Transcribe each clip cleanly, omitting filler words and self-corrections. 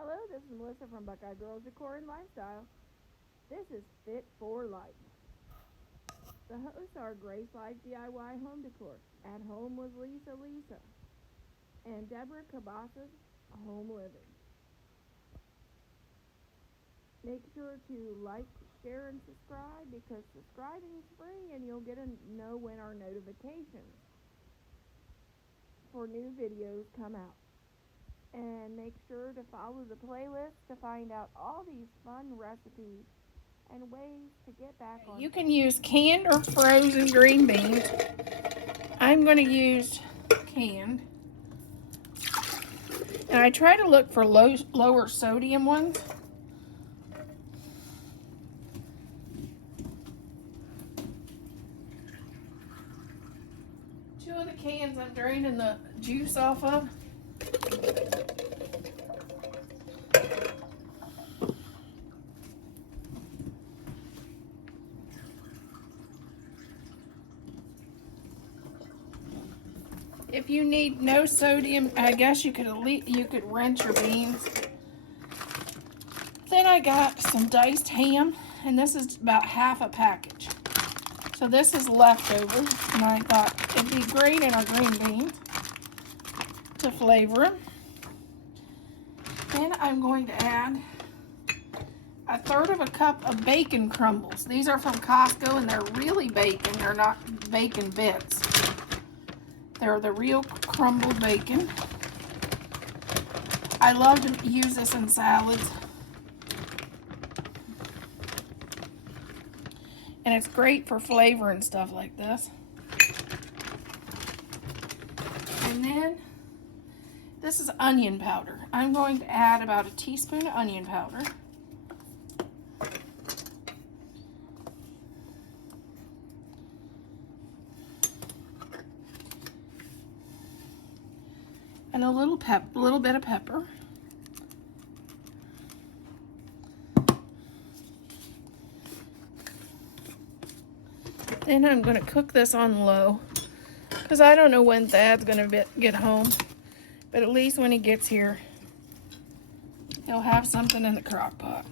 Hello, this is Melissa from Buckeye Girls Decor and Lifestyle. This is Fit for Life. The hosts are Grace Life DIY Home Decor, At Home with Lisa, and Deborah Cabasas Home Living. Make sure to like, share, and subscribe because subscribing is free and you'll get to know when our notifications for new videos come out. And make sure to follow the playlist to find out all these fun recipes and ways to get back on. You can use canned or frozen green beans. I'm going to use canned. And I try to look for lower sodium ones. Two of the cans I'm draining the juice off of. If you need no sodium, I guess you could rinse your beans. Then I got some diced ham, and this is about half a package. So this is leftover, and I thought it'd be great in our green beans to flavor them. Then I'm going to add a third of a cup of bacon crumbles. These are from Costco, and they're really bacon. They're not bacon bits. They're the real crumbled bacon. I love to use this in salads. And it's great for flavor and stuff like this. And then, this is onion powder. I'm going to add about a teaspoon of onion powder. And a little bit of pepper. Then I'm going to cook this on low because I don't know when Thad's going to get home, but at least when he gets here, he'll have something in the crock pot.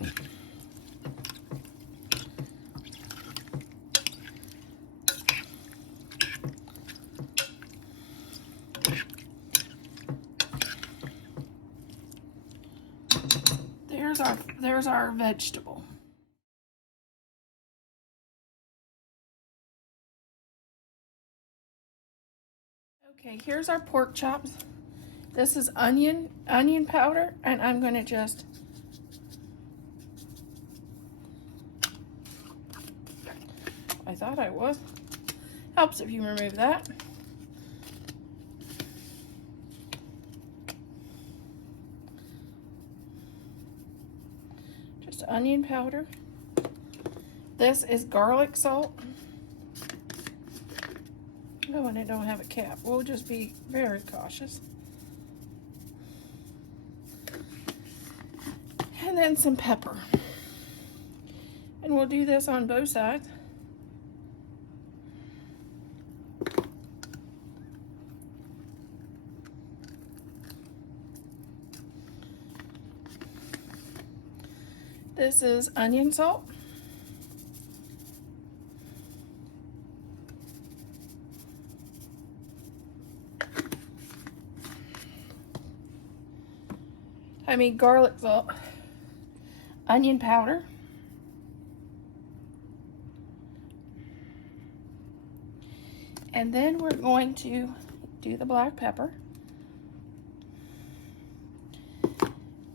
There's our vegetable. Okay, here's our pork chops. This is onion powder, and I'm going to just I thought I was. Helps if you remove that. Just onion powder. This is garlic salt. Oh, and it don't have a cap. We'll just be very cautious. And then some pepper. And we'll do this on both sides. This is onion salt. Garlic salt. Onion powder. And then we're going to do the black pepper.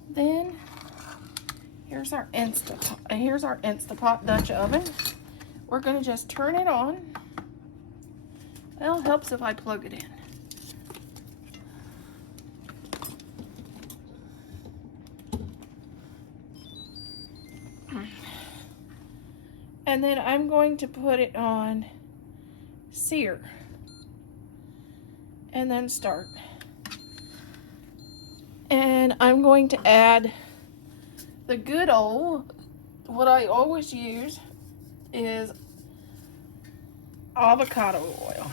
Then here's our Instapot Dutch oven. We're going to just turn it on. Well, it helps if I plug it in. And then I'm going to put it on sear. And then start. And I'm going to add the good old, what I always use is avocado oil.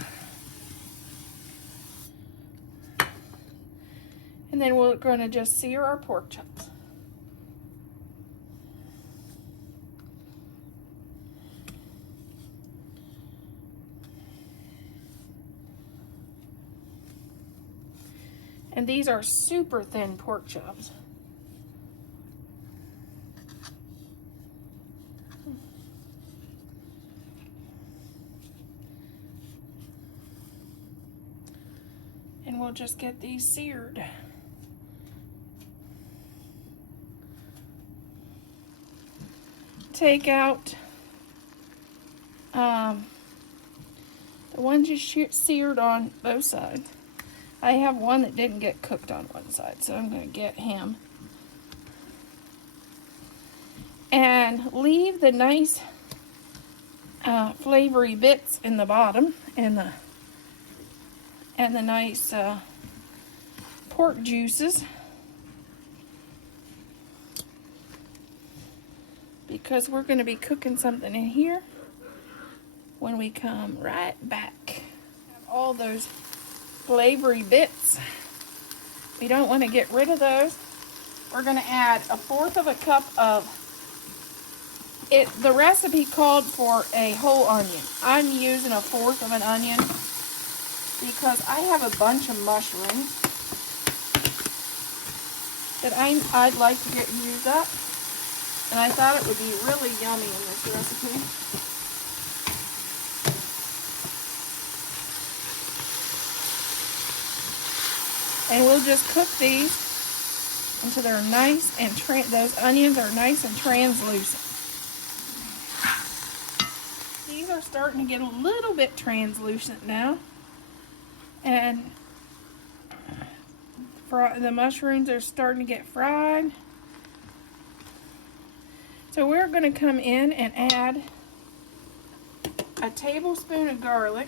And then we're going to just sear our pork chops. And these are super thin pork chops. And we'll just get these seared. Take out the ones you seared on both sides. I have one that didn't get cooked on one side, so I'm going to get him. And leave the nice flavory bits in the bottom and the nice pork juices, because we're going to be cooking something in here when we come right back. All those flavory bits, we don't want to get rid of those. We're going to add 1/4 of a cup of it. The recipe called for a whole onion. I'm using 1/4 of an onion because I have a bunch of mushrooms that I'd like to get used up, and I thought it would be really yummy in this recipe. And we'll just cook these until they're nice and those onions are nice and translucent. These are starting to get a little bit translucent now, and the mushrooms are starting to get fried. So we're going to come in and add a tablespoon of garlic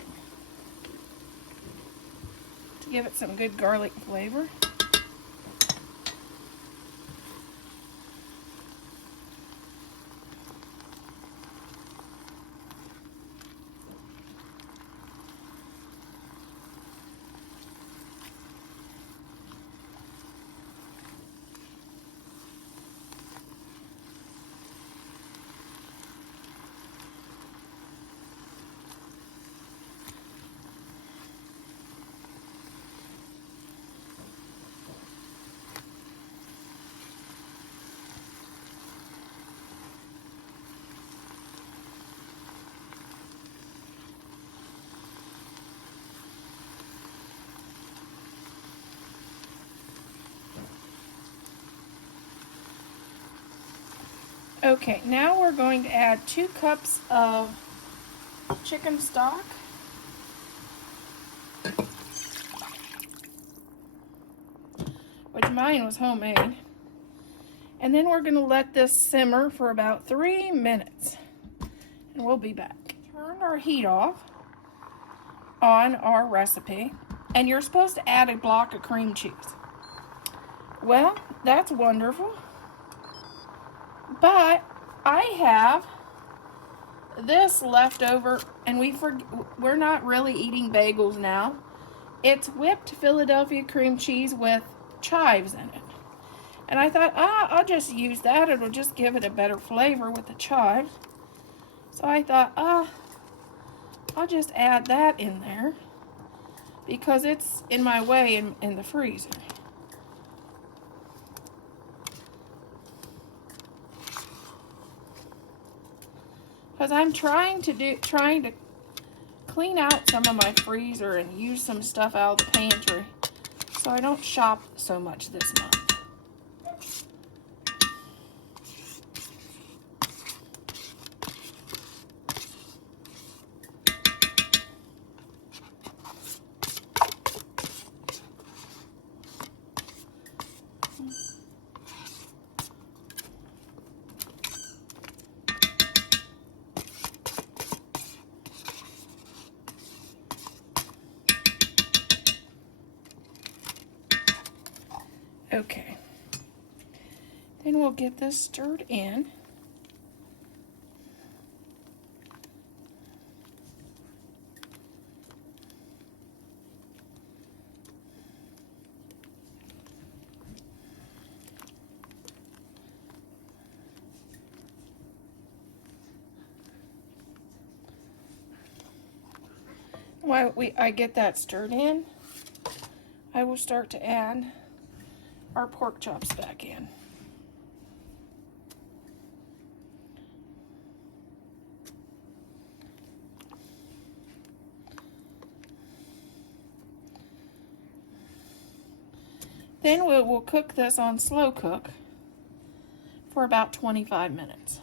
to give it some good garlic flavor. Okay, now we're going to add 2 cups of chicken stock. Which mine was homemade. And then we're going to let this simmer for about 3 minutes. And we'll be back. Turn our heat off on our recipe. And you're supposed to add a block of cream cheese. Well, that's wonderful. But I have this left over, and we're not really eating bagels now. It's whipped Philadelphia cream cheese with chives in it. And I thought, I'll just use that. It'll just give it a better flavor with the chives. So I thought, I'll just add that in there because it's in my way in the freezer. Because I'm trying to clean out some of my freezer and use some stuff out of the pantry so I don't shop so much this month. Okay, then we'll get this stirred in. While I get that stirred in, I will start to add our pork chops back in. Then we'll cook this on slow cook for about 25 minutes.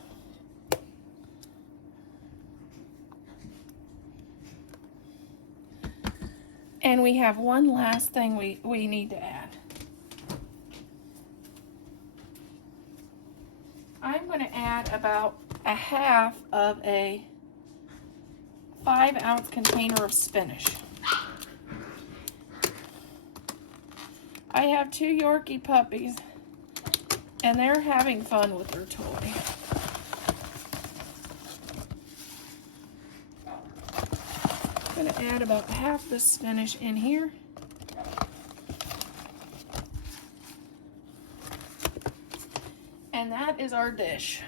And we have one last thing we need to add. I'm going to add about a half of a 5-ounce container of spinach. I have 2 Yorkie puppies, and they're having fun with their toy. I'm going to add about half the spinach in here. And that is our dish.